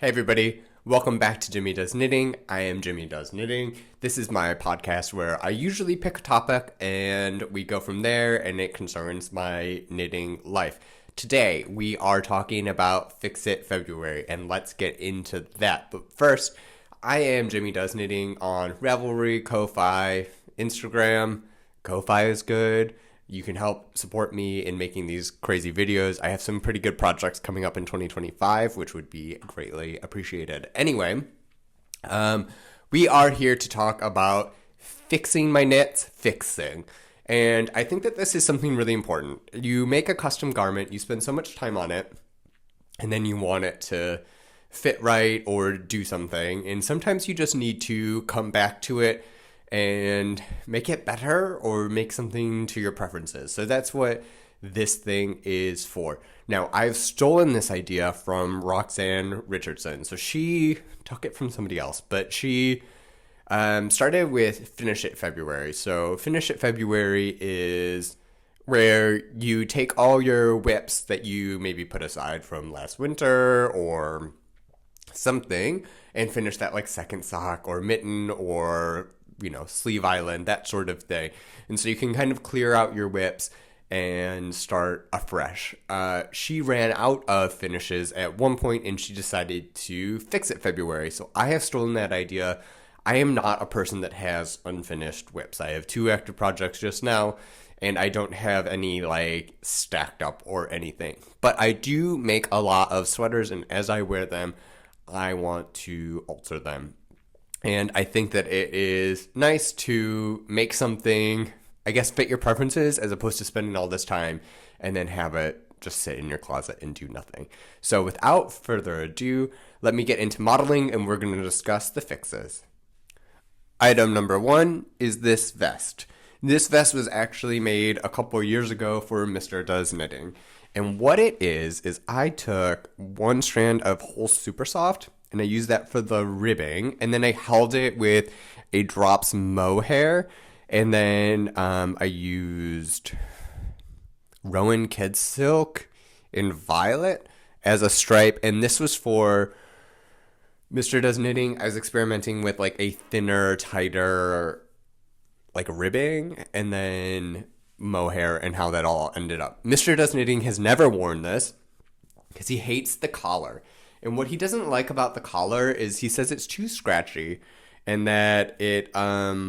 Hey everybody, welcome back to Jimmy Does Knitting. I am Jimmy Does Knitting. This is my podcast where I usually pick a topic and we go from there, and it concerns my knitting life. Today we are talking about Fix It February, and let's get into that. But first, I am Jimmy Does Knitting on Ravelry, Ko-Fi, Instagram. Ko-Fi is good. You can help support me in making these crazy videos. I have some pretty good projects coming up in 2025, which would be greatly appreciated. Anyway, we are here to talk about fixing my knits, fixing. And I think that this is something really important. You make a custom garment, you spend so much time on it, and then you want it to fit right or do something. And sometimes you just need to come back to it and make it better or make something to your preferences. So that's what this thing is for. Now, I've stolen this idea from Roxanne Richardson. So she took it from somebody else, but she started with Finish It February. So Finish It February is where you take all your whips that you maybe put aside from last winter or something and finish that, like second sock or mitten or sleeve island, that sort of thing. And so you can kind of clear out your whips and start afresh. She ran out of finishes at one point and she decided to fix it February. So I have stolen that idea. I am not a person that has unfinished whips. I have 2 active projects just now, and I don't have any like stacked up or anything. But I do make a lot of sweaters, and as I wear them, I want to alter them. And I think that it is nice to make something, I guess, fit your preferences as opposed to spending all this time and then have it just sit in your closet and do nothing. So without further ado, let me get into modeling and we're going to discuss the fixes. Item number 1 is this vest. This vest was actually made a couple years ago for Mr. Does Knitting. And what it is I took 1 strand of Holst Supersoft, and I used that for the ribbing, and then I held it with a drops mohair, and then I used Rowan Kid Silk in violet as a stripe, and this was for Mr. Does Knitting. I was experimenting with like a thinner, tighter like ribbing, and then mohair, and how that all ended up. Mr. Does Knitting has never worn this because he hates the collar. And what he doesn't like about the collar is he says it's too scratchy and that it, I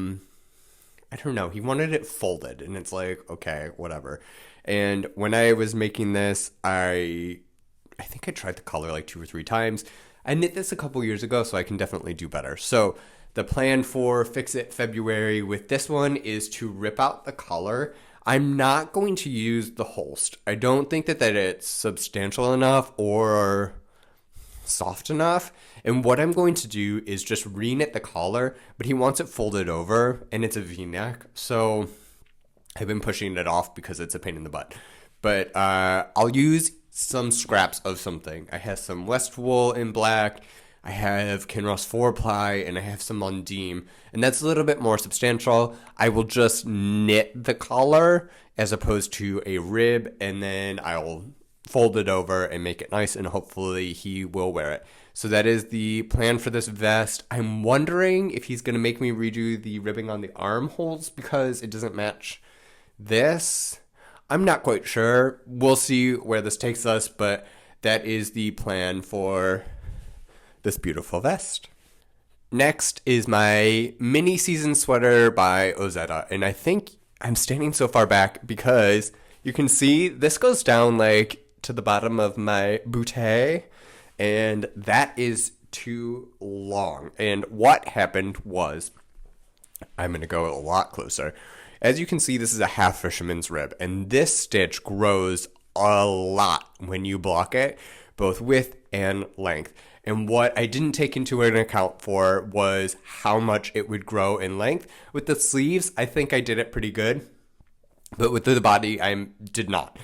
don't know, he wanted it folded, and it's like, okay, whatever. And when I was making this, I think I tried the collar like 2 or 3 times. I knit this a couple years ago, so I can definitely do better. So the plan for Fix It February with this one is to rip out the collar. I'm not going to use the Holst. I don't think that it's substantial enough or soft enough, and what I'm going to do is just re-knit the collar, but he wants it folded over and it's a v-neck, so I've been pushing it off because it's a pain in the butt. But I'll use some scraps of something. I have some West wool in black, I have Kinross 4-ply, and I have some Mondim, and that's a little bit more substantial. I will just knit the collar as opposed to a rib, and then I'll fold it over and make it nice, and hopefully he will wear it. So that is the plan for this vest. I'm wondering if he's going to make me redo the ribbing on the armholes because it doesn't match this. I'm not quite sure. We'll see where this takes us, but that is the plan for this beautiful vest. Next is my mini season sweater by Ozetta, and I think I'm standing so far back because you can see this goes down like to the bottom of my bootay, and that is too long. And what happened was, I'm going to go a lot closer. As you can see, this is a half fisherman's rib, and this stitch grows a lot when you block it, both width and length. And what I didn't take into account for was how much it would grow in length. With the sleeves, I think I did it pretty good, but with the body, I did not.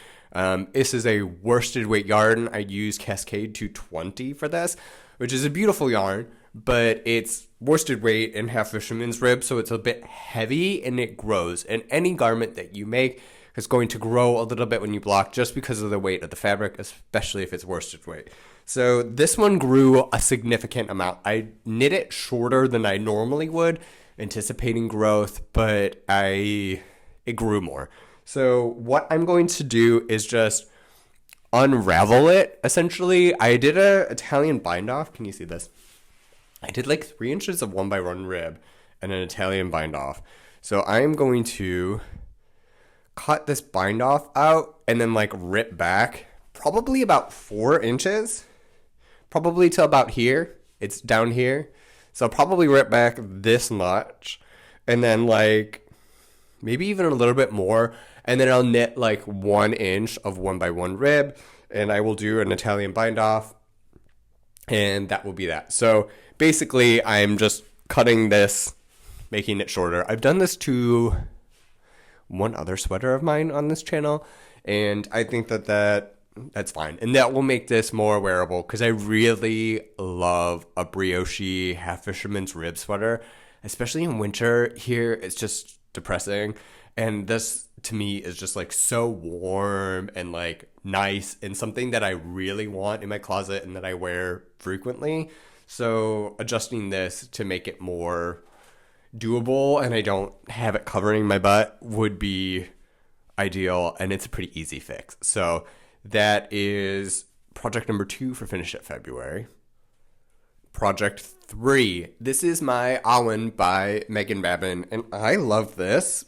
This is a worsted weight yarn. I used Cascade 220 for this, which is a beautiful yarn, but it's worsted weight and half fisherman's rib, so it's a bit heavy and it grows. And any garment that you make is going to grow a little bit when you block just because of the weight of the fabric, especially if it's worsted weight. So this one grew a significant amount. I knit it shorter than I normally would, anticipating growth, but it grew more. So what I'm going to do is just unravel it, essentially. I did a Italian bind off. Can you see this? I did like 3 inches of 1x1 rib and an Italian bind off. So I'm going to cut this bind off out and then like rip back probably about 4 inches, probably till about here. It's down here. So I'll probably rip back this much and then like maybe even a little bit more. And then I'll knit like 1 inch of 1x1 rib and I will do an Italian bind off and that will be that. So basically I'm just cutting this, making it shorter. I've done this to one other sweater of mine on this channel and I think that's fine. And that will make this more wearable because I really love a brioche half fisherman's rib sweater, especially in winter. Here it's just depressing. And this to me is just like so warm and like nice and something that I really want in my closet and that I wear frequently. So adjusting this to make it more doable and I don't have it covering my butt would be ideal, and it's a pretty easy fix. So that is project number 2 for Finish It February. Project 3. This is my Awen by Meghan Babin, and I love this.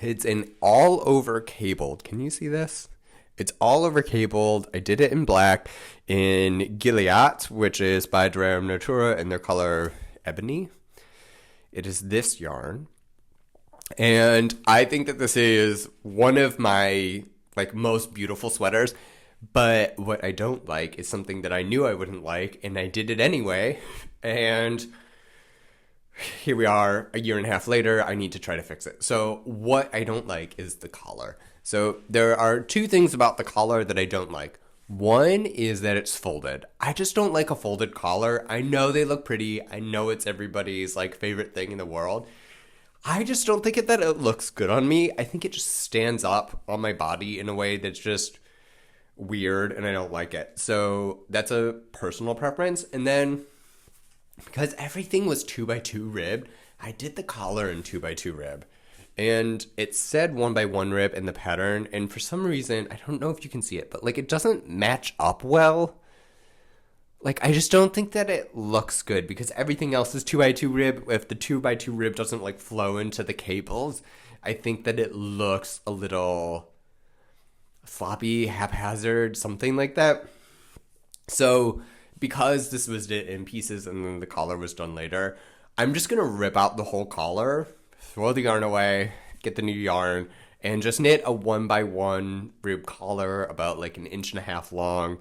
It's an all over cabled. Can you see this? It's all over cabled. I did it in black in Gilliatt, which is by Rerum Natura, in their color Ebene. It is this yarn. And I think that this is one of my like most beautiful sweaters. But what I don't like is something that I knew I wouldn't like, and I did it anyway. And here we are a year and a half later. I need to try to fix it. So what I don't like is the collar. So there are 2 things about the collar that I don't like. One is that it's folded. I just don't like a folded collar. I know they look pretty. I know it's everybody's like favorite thing in the world. I just don't think that it looks good on me. I think it just stands up on my body in a way that's just weird and I don't like it. So that's a personal preference. And then because everything was 2x2 ribbed, I did the collar in 2x2 rib. And it said 1x1 rib in the pattern. And for some reason, I don't know if you can see it, but like it doesn't match up well. Like I just don't think that it looks good because everything else is 2x2 rib. If the 2x2 rib doesn't like flow into the cables, I think that it looks a little floppy, haphazard, something like that. So because this was in pieces and then the collar was done later, I'm just going to rip out the whole collar, throw the yarn away, get the new yarn, and just knit a 1x1 rib collar about like 1.5 inches long,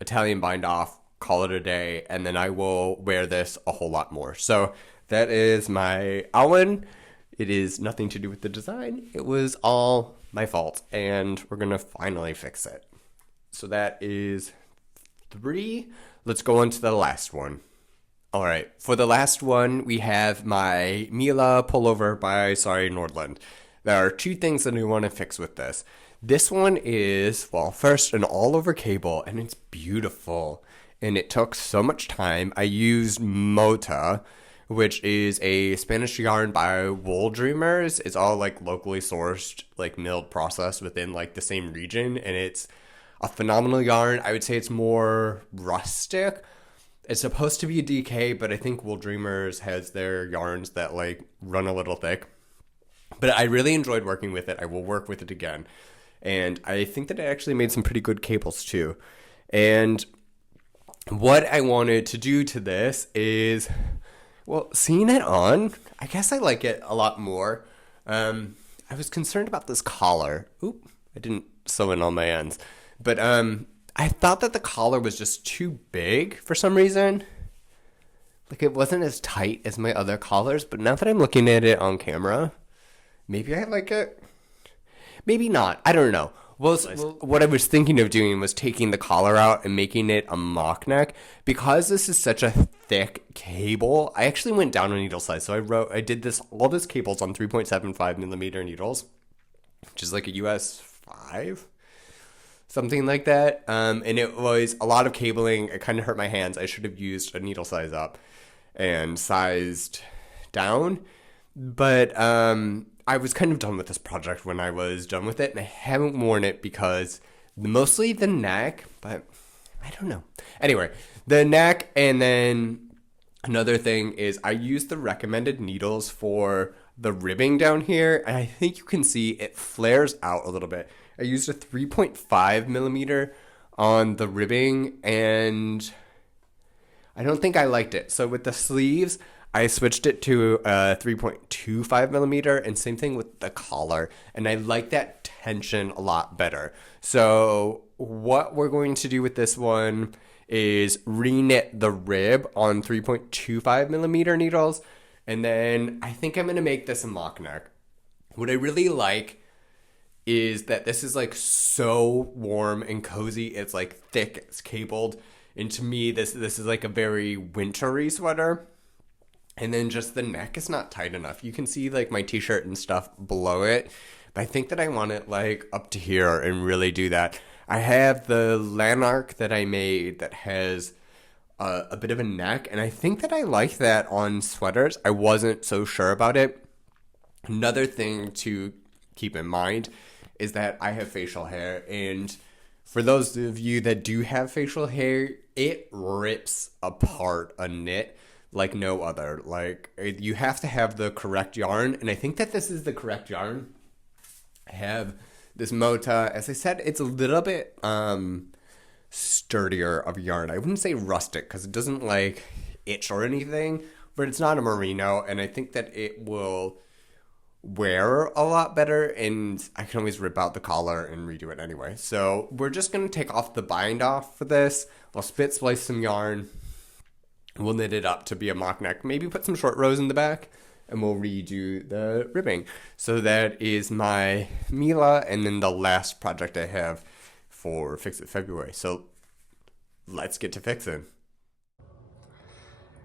Italian bind off, call it a day, and then I will wear this a whole lot more. So that is my Owen. It is nothing to do with the design. It was all my fault, and we're going to finally fix it. So that is 3. Let's go on to the last one. All right, for the last one, we have my Mila Pullover by Sari Nordlund. There are 2 things that I want to fix with this. This one is, well, first, an all-over cable, and it's beautiful. And it took so much time. I used Mota, which is a Spanish yarn by Wool Dreamers. It's all like locally sourced, like milled processed within like the same region. And it's a phenomenal yarn. I would say it's more rustic. It's supposed to be a DK, but I think Wool Dreamers has their yarns that like run a little thick. But I really enjoyed working with it. I will work with it again. And I think that it actually made some pretty good cables too. And what I wanted to do to this is, well, seeing it on, I guess I like it a lot more. I was concerned about this collar. Oop, I didn't sew in all my ends. But I thought that the collar was just too big for some reason. Like it wasn't as tight as my other collars, but now that I'm looking at it on camera, maybe I like it. Maybe not. I don't know. Well, what I was thinking of doing was taking the collar out and making it a mock neck. Because this is such a thick cable, I actually went down on needle size. So I did all this cables on 3.75 millimeter needles, which is like a US 5. something like that. And it was a lot of cabling. It kind of hurt my hands. I should have used a needle size up and sized down. But I was kind of done with this project when I was done with it, and I haven't worn it because mostly the neck, but I don't know. Anyway, the neck, and then another thing is I used the recommended needles for the ribbing down here, and I think you can see it flares out a little bit. I used a 3.5 millimeter on the ribbing, and I don't think I liked it. So with the sleeves, I switched it to a 3.25 millimeter, and same thing with the collar. And I like that tension a lot better. So what we're going to do with this one is reknit the rib on 3.25 millimeter needles. And then I think I'm going to make this a mock neck. What I really like is that this is like so warm and cozy. It's like thick, it's cabled. And to me, this is like a very wintry sweater. And then just the neck is not tight enough. You can see like my t-shirt and stuff below it. But I think that I want it like up to here and really do that. I have the Lanark that I made that has a bit of a neck. And I think that I like that on sweaters. I wasn't so sure about it. Another thing to keep in mind is that I have facial hair. And for those of you that do have facial hair, it rips apart a knit like no other. Like, you have to have the correct yarn, and I think that this is the correct yarn. I have this Mota. As I said, it's a little bit sturdier of yarn. I wouldn't say rustic because it doesn't like itch or anything, but it's not a merino, and I think that it will wear a lot better, and I can always rip out the collar and redo it anyway. So we're just going to take off the bind off for this. I'll spit splice some yarn. We'll knit it up to be a mock neck. Maybe put some short rows in the back, and we'll redo the ribbing. So that is my Mila, and then the last project I have for Fix It February. So let's get to fixing.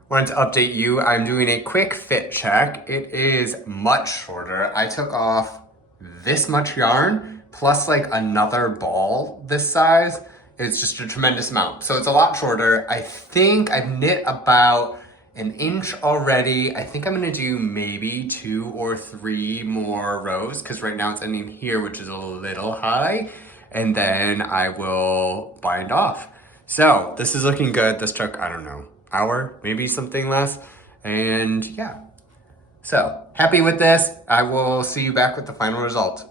Wanted to update you. I'm doing a quick fit check. It is much shorter. I took off this much yarn plus like another ball this size. It's just a tremendous amount. So it's a lot shorter. I think I've knit about an inch already. I think I'm gonna do maybe 2 or 3 more rows because right now it's ending here, which is a little high. And then I will bind off. So this is looking good. This took, I don't know, hour, maybe something less. And yeah, so happy with this. I will see you back with the final result.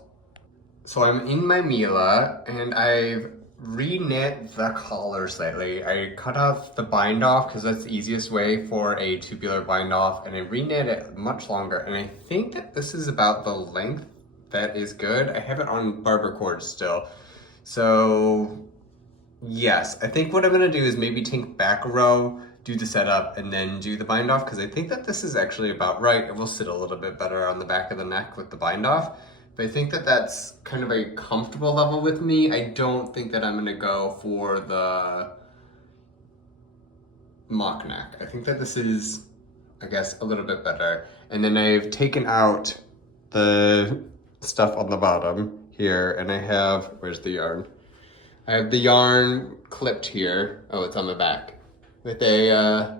So I'm in my Mila, and I've reknit the collar slightly. I cut off the bind off because that's the easiest way for a tubular bind off, and I reknit it much longer. And I think that this is about the length that is good. I have it on barber cord still. So yes, I think what I'm gonna do is maybe take back a row, do the setup, and then do the bind off, because I think that this is actually about right. It will sit a little bit better on the back of the neck with the bind off. But I think that that's kind of a comfortable level with me. I don't think that I'm gonna go for the mock neck. I think that this is, I guess, a little bit better. And then I've taken out the stuff on the bottom here, and I have, where's the yarn? I have the yarn clipped here. Oh, it's on the back with a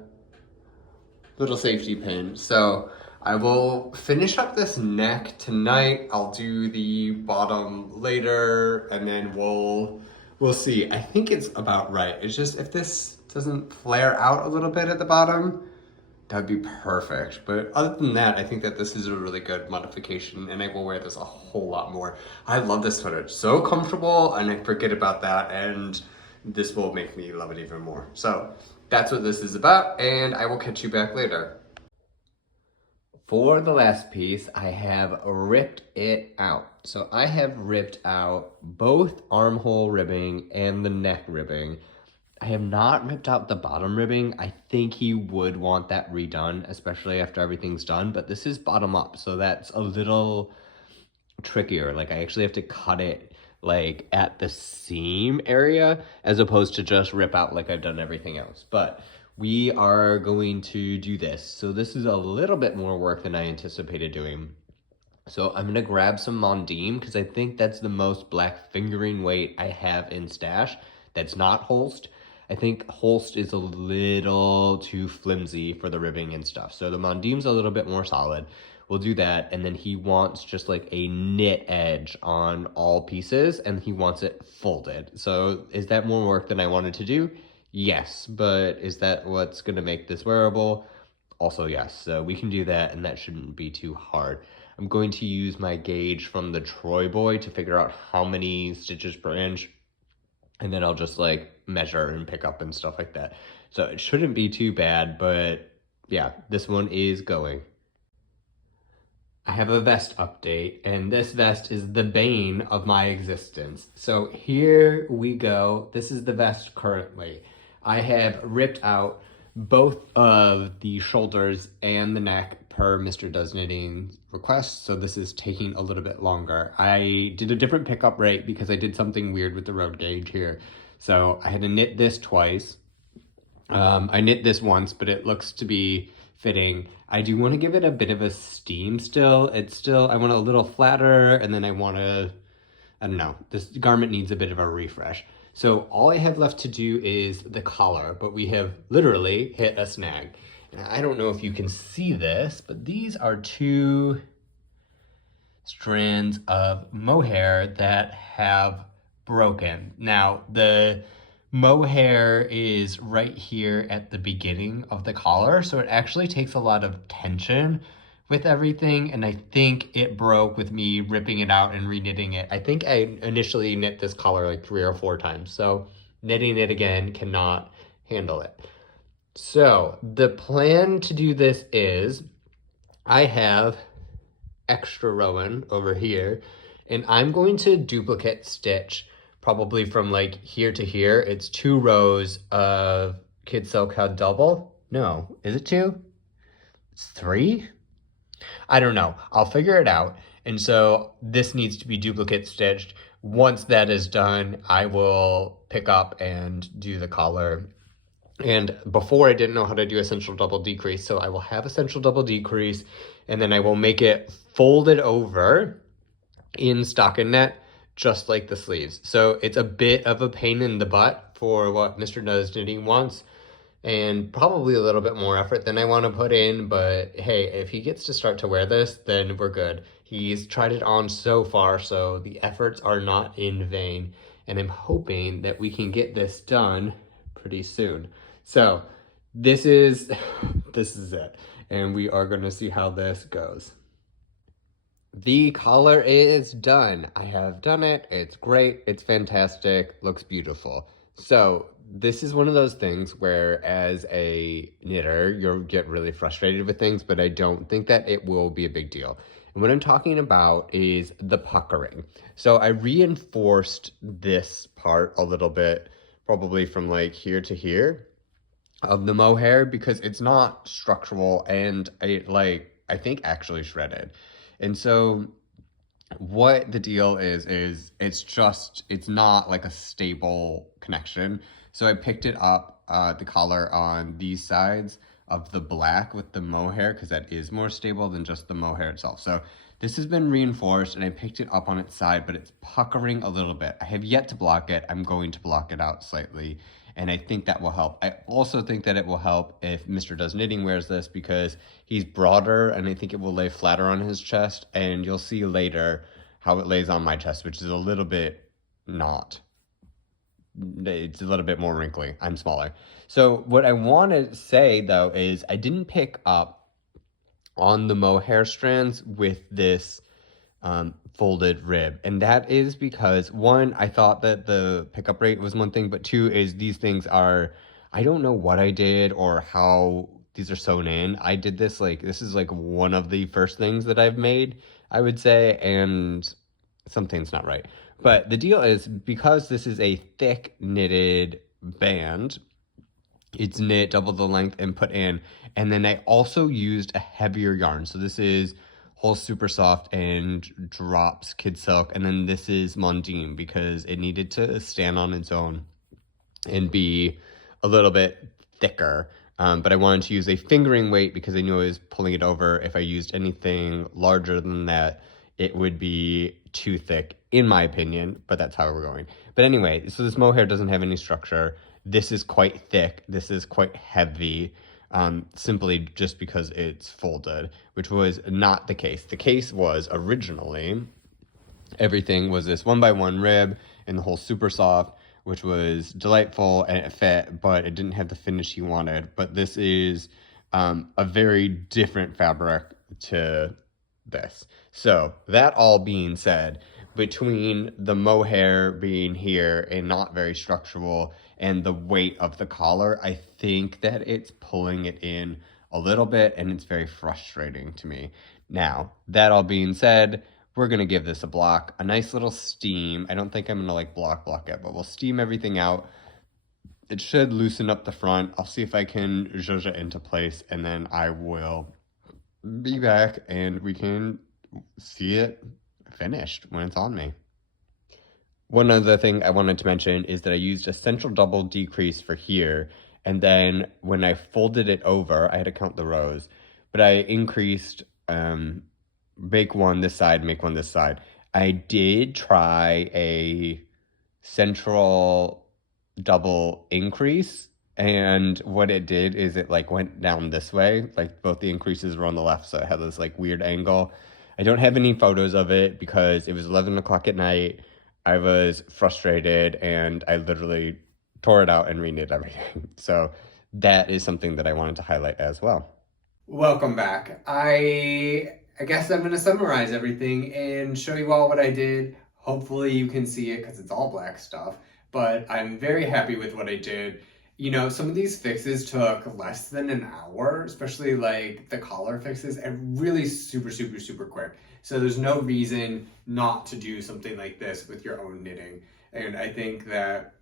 little safety pin. So I will finish up this neck tonight. I'll do the bottom later, and then we'll see. I think it's about right. It's just if this doesn't flare out a little bit at the bottom, that'd be perfect. But other than that, I think that this is a really good modification, and I will wear this a whole lot more. I love this sweater. It's so comfortable, and I forget about that, and this will make me love it even more. So that's what this is about, and I will catch you back later. For the last piece, I have ripped it out. So I have ripped out both armhole ribbing and the neck ribbing. I have not ripped out the bottom ribbing. I think he would want that redone, especially after everything's done, but this is bottom up, so that's a little trickier. Like, I actually have to cut it like at the seam area as opposed to just rip out like I've done everything else. But we are going to do this. So this is a little bit more work than I anticipated doing. So I'm gonna grab some Mondim because I think that's the most black fingering weight I have in stash. That's not Holst. I think Holst is a little too flimsy for the ribbing and stuff. So the Mondim's a little bit more solid. We'll do that. And then he wants just like a knit edge on all pieces and he wants it folded. So is that more work than I wanted to do? Yes, but is that what's gonna make this wearable? Also yes, so we can do that and that shouldn't be too hard. I'm going to use my gauge from the Troy Boy to figure out how many stitches per inch, and then I'll just like measure and pick up and stuff like that. So it shouldn't be too bad, but yeah, this one is going. I have a vest update, and this vest is the bane of my existence. So here we go. This is the vest currently. I have ripped out both of the shoulders and the neck per Mr. Does Knitting's request, so this is taking a little bit longer. I did a different pickup rate because I did something weird with the road gauge here. So I had to knit this twice. I knit this once, but it looks to be fitting. I do want to give it a bit of a steam still. I want it a little flatter, and then I don't know, this garment needs a bit of a refresh. So all I have left to do is the collar, but we have literally hit a snag. And I don't know if you can see this, but these are two strands of mohair that have broken. Now, the mohair is right here at the beginning of the collar, so it actually takes a lot of tension with everything, and I think it broke with me ripping it out and reknitting it. I think I initially knit this collar like 3 or 4 times, so knitting it again cannot handle it. So the plan to do this is I have extra Rowan over here, and I'm going to duplicate stitch probably from like here to here. It's 2 rows of Kid Silk double. No, is it 2? It's 3? I don't know. I'll figure it out. And so this needs to be duplicate stitched. Once that is done, I will pick up and do the collar. And before I didn't know how to do essential double decrease, so I will have essential double decrease, and then I will make it folded over in stockinette, just like the sleeves. So it's a bit of a pain in the butt for what Mr. Does Knitting wants, and probably a little bit more effort than I want to put in, but hey, if he gets to start to wear this, then we're good. He's tried it on so far, so the efforts are not in vain, and I'm hoping that we can get this done pretty soon. So this is it, and we are going to see how this goes. The collar is done. I have done it. It's great. It's fantastic. Looks beautiful. So this is one of those things where as a knitter, you'll get really frustrated with things, but I don't think that it will be a big deal. And what I'm talking about is the puckering. So I reinforced this part a little bit, probably from like here to here of the mohair, because it's not structural and I think actually shredded. And so what the deal is it's not like a stable connection. So I picked it up, the collar on these sides of the black with the mohair, because that is more stable than just the mohair itself. So this has been reinforced, and I picked it up on its side, but it's puckering a little bit. I have yet to block it. I'm going to block it out slightly, and I think that will help. I also think that it will help if Mr. Does Knitting wears this, because he's broader, and I think it will lay flatter on his chest, and you'll see later how it lays on my chest, which is a little bit not. It's a little bit more wrinkly. I'm smaller. So what I want to say, though, is I didn't pick up on the mohair strands with this folded rib. And that is because, one, I thought that the pickup rate was one thing, but two is these things are, I don't know what I did or how these are sewn in. I did this, this is like one of the first things that I've made, I would say, and something's not right. But the deal is, because this is a thick knitted band, it's knit double the length and put in. And then I also used a heavier yarn. So this is Holst Supersoft and Drops Kid Silk. And then this is Mondim, because it needed to stand on its own and be a little bit thicker. But I wanted to use a fingering weight because I knew I was pulling it over. If I used anything larger than that, it would be too thick, in my opinion, but that's how we're going. But anyway, so this mohair doesn't have any structure. This is quite thick. This is quite heavy, simply just because it's folded, which was not the case. The case was originally everything was this 1x1 rib and the whole Supersoft, which was delightful and it fit, but it didn't have the finish he wanted. But this is a very different fabric to this. So that all being said, between the mohair being here and not very structural and the weight of the collar, I think that it's pulling it in a little bit and it's very frustrating to me. Now, that all being said, we're going to give this a block, a nice little steam. I don't think I'm going to like block it, but we'll steam everything out. It should loosen up the front. I'll see if I can zhuzh it into place, and then I will be back and we can see it finished when it's on me. One other thing I wanted to mention is that I used a central double decrease for here, and then when I folded it over, I had to count the rows, but I increased make one this side, make one this side. I did try a central double increase, and what it did is it like went down this way, like both the increases were on the left, so it had this like weird angle. I don't have any photos of it because it was 11 o'clock at night. I was frustrated and I literally tore it out and reknit everything. So that is something that I wanted to highlight as well. Welcome back. I guess I'm going to summarize everything and show you all what I did. Hopefully you can see it because it's all black stuff, but I'm very happy with what I did. You know, some of these fixes took less than an hour, especially like the collar fixes, and really super quick. So there's no reason not to do something like this with your own knitting. And I think that,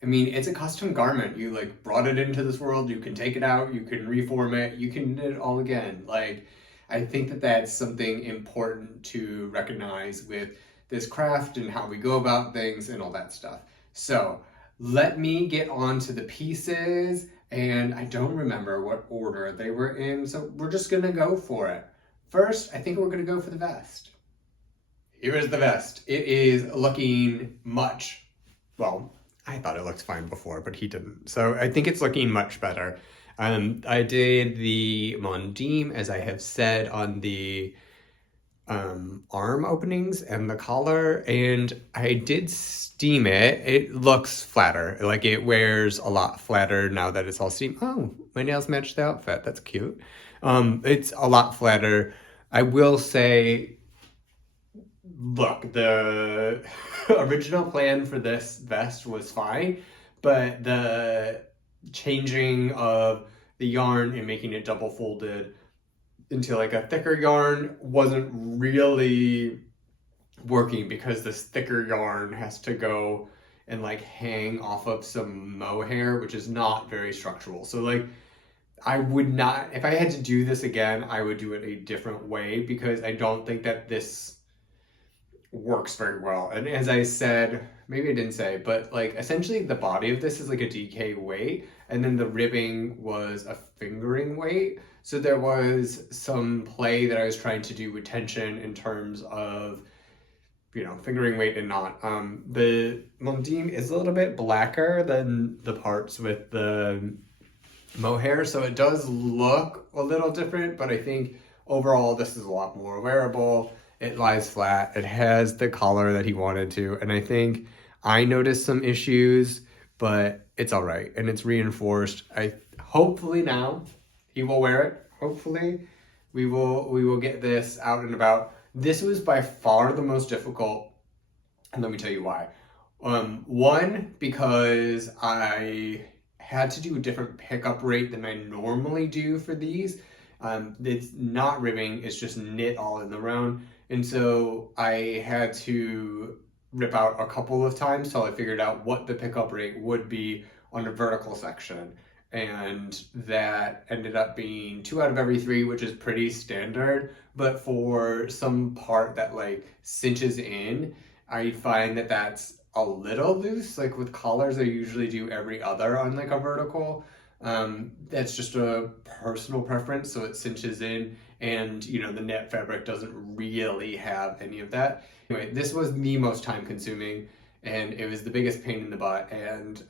I mean, it's a custom garment. You like brought it into this world, you can take it out, you can reform it, you can knit it all again. Like, I think that that's something important to recognize with this craft and how we go about things and all that stuff. So let me get on to the pieces, and I don't remember what order they were in, so we're just gonna go for it. First, I think we're gonna go for the vest. Here is the vest. It is looking much, well, I thought it looked fine before, but he didn't. So I think it's looking much better. I did the Mondim, as I have said, on the arm openings and the collar, and I did steam it. It looks flatter, like it wears a lot flatter now that it's all steamed. Oh, my nails match the outfit. That's cute. It's a lot flatter. I will say, look, the original plan for this vest was fine, but the changing of the yarn and making it double folded into like a thicker yarn wasn't really working, because this thicker yarn has to go and like hang off of some mohair, which is not very structural. So like, I would not, if I had to do this again, I would do it a different way, because I don't think that this works very well. And as I said, maybe I didn't say, but like essentially the body of this is like a DK weight, and then the ribbing was a fingering weight. So there was some play that I was trying to do with tension in terms of, you know, fingering weight and not. The Mondim is a little bit blacker than the parts with the mohair, so it does look a little different, but I think overall this is a lot more wearable. It lies flat. It has the collar that he wanted to, and I think I noticed some issues, but it's all right, and it's reinforced. Hopefully now he will wear it. Hopefully we will get this out and about. This was by far the most difficult, and let me tell you why. One, because I had to do a different pickup rate than I normally do for these. It's not ribbing, it's just knit all in the round. And so I had to rip out a couple of times till I figured out what the pickup rate would be on a vertical section. And that ended up being 2 out of every 3, which is pretty standard. But for some part that like cinches in, I find that that's a little loose. Like with collars, I usually do every other on like a vertical. That's just a personal preference, so it cinches in, and the knit fabric doesn't really have any of that. Anyway, this was the most time consuming, and it was the biggest pain in the butt, and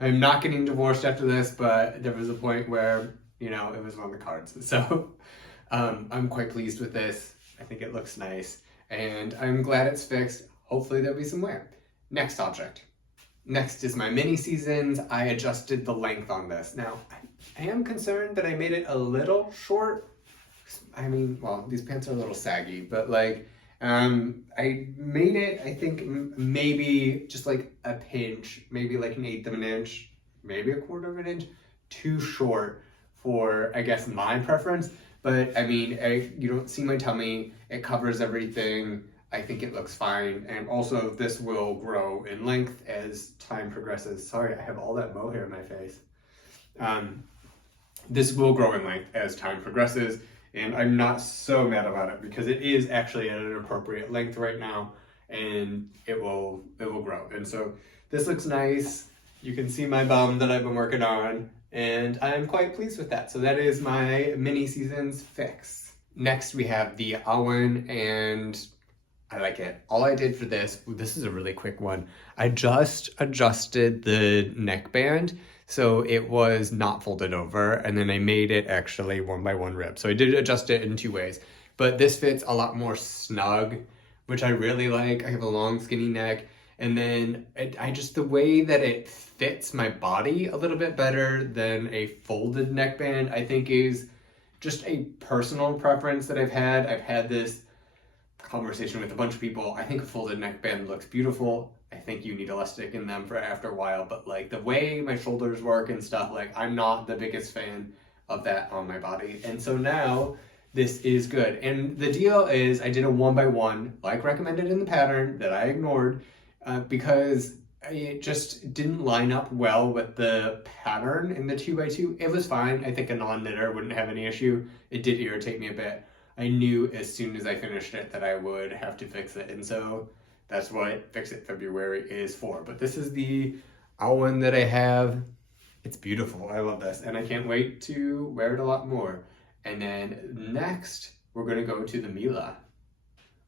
I'm not getting divorced after this, but there was a point where, it was on the cards. So I'm quite pleased with this. I think it looks nice, and I'm glad it's fixed. Hopefully there'll be some wear. Next object. Next is my mini seasons. I adjusted the length on this. Now, I am concerned that I made it a little short. I mean, well, these pants are a little saggy, but I made it, I think, maybe just like a pinch, maybe like 1/8 of an inch, maybe 1/4 of an inch, too short for, I guess, my preference. But I mean, you don't see my tummy. It covers everything. I think it looks fine. And also this will grow in length as time progresses. Sorry, I have all that mohair in my face. This will grow in length as time progresses. And I'm not so mad about it because it is actually at an appropriate length right now, and it will grow. And so this looks nice. You can see my bum that I've been working on, and I'm quite pleased with that. So that is my mini seasons fix. Next we have the Awen, and I like it. All I did for this is a really quick one. I just adjusted the neckband so it was not folded over, and then I made it actually 1x1 rib. So I did adjust it in 2 ways, but this fits a lot more snug, which I really like. I have a long skinny neck, and then the way that it fits my body a little bit better than a folded neckband, I think is just a personal preference that I've had. I've had this conversation with a bunch of people. I think a folded neckband looks beautiful. I think you need elastic in them for after a while, but the way my shoulders work and stuff, I'm not the biggest fan of that on my body. And so now this is good. And the deal is I did a 1x1 like recommended in the pattern that I ignored because it just didn't line up well with the pattern in the 2x2. It was fine. I think a non-knitter wouldn't have any issue. It did irritate me a bit. I knew as soon as I finished it that I would have to fix it. And so that's what Fix It February is for. But this is the Owen that I have. It's beautiful. I love this. And I can't wait to wear it a lot more. And then next, we're going to go to the Mila.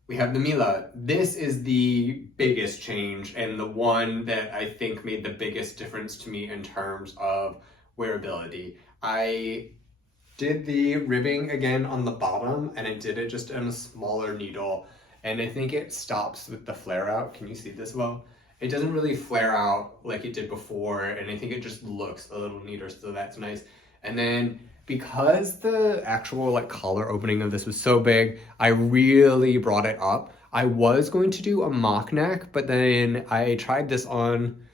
We have the Mila. This is the biggest change and the one that I think made the biggest difference to me in terms of wearability. I did the ribbing again on the bottom, and I did it just on a smaller needle, and I think it stops with the flare out. Can you see this well? It doesn't really flare out like it did before, and I think it just looks a little neater, so that's nice. And then because the actual collar opening of this was so big, I really brought it up. I was going to do a mock neck, but then I tried this on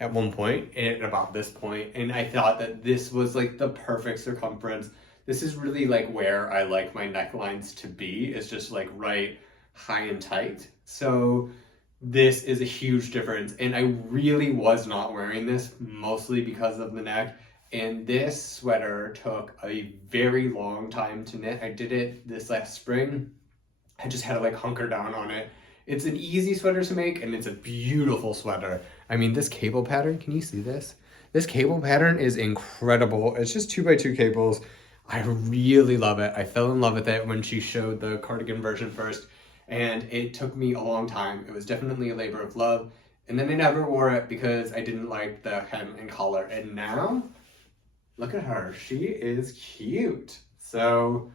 at one point, at about this point, and I thought that this was the perfect circumference. This is really where I like my necklines to be, is just right high and tight. So this is a huge difference, and I really was not wearing this mostly because of the neck. And this sweater took a very long time to knit. I did it this last spring. I just had to hunker down on it. It's an easy sweater to make, and it's a beautiful sweater. I mean, this cable pattern, can you see this? This cable pattern is incredible. It's just 2x2 cables. I really love it. I fell in love with it when she showed the cardigan version first, and it took me a long time. It was definitely a labor of love, and then I never wore it because I didn't like the hem and collar. And now, look at her. She is cute. So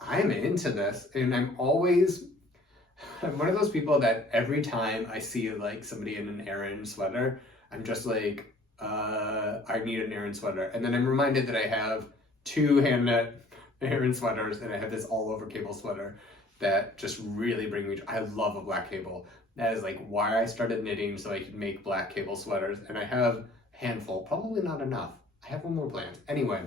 I'm into this, and I'm one of those people that every time I see somebody in an Aran sweater, I'm just I need an Aran sweater. And then I'm reminded that I have 2 hand knit Aran sweaters, and I have this all over cable sweater that just really bring me. I love a black cable. That is why I started knitting, so I could make black cable sweaters. And I have a handful, probably not enough. I have one more planned. Anyway,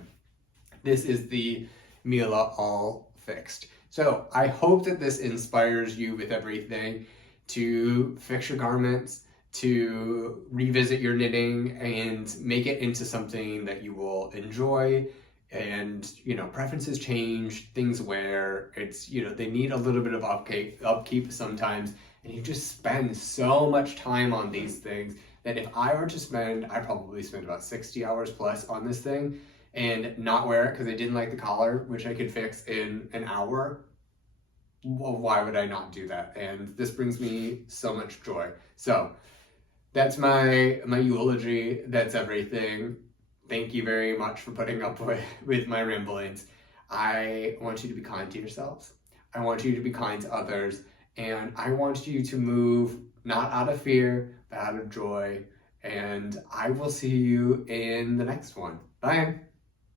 this is the Mila all fixed. So I hope that this inspires you with everything to fix your garments, to revisit your knitting and make it into something that you will enjoy. And, preferences change, things wear, it's, they need a little bit of upkeep sometimes. And you just spend so much time on these things that if I were to spend, I probably spend about 60 hours plus on this thing and not wear it because I didn't like the collar, which I could fix in an hour. Well, why would I not do that? And this brings me so much joy. So that's my eulogy. That's everything. Thank you very much for putting up with my ramblings. I want you to be kind to yourselves. I want you to be kind to others. And I want you to move not out of fear, but out of joy. And I will see you in the next one. Bye.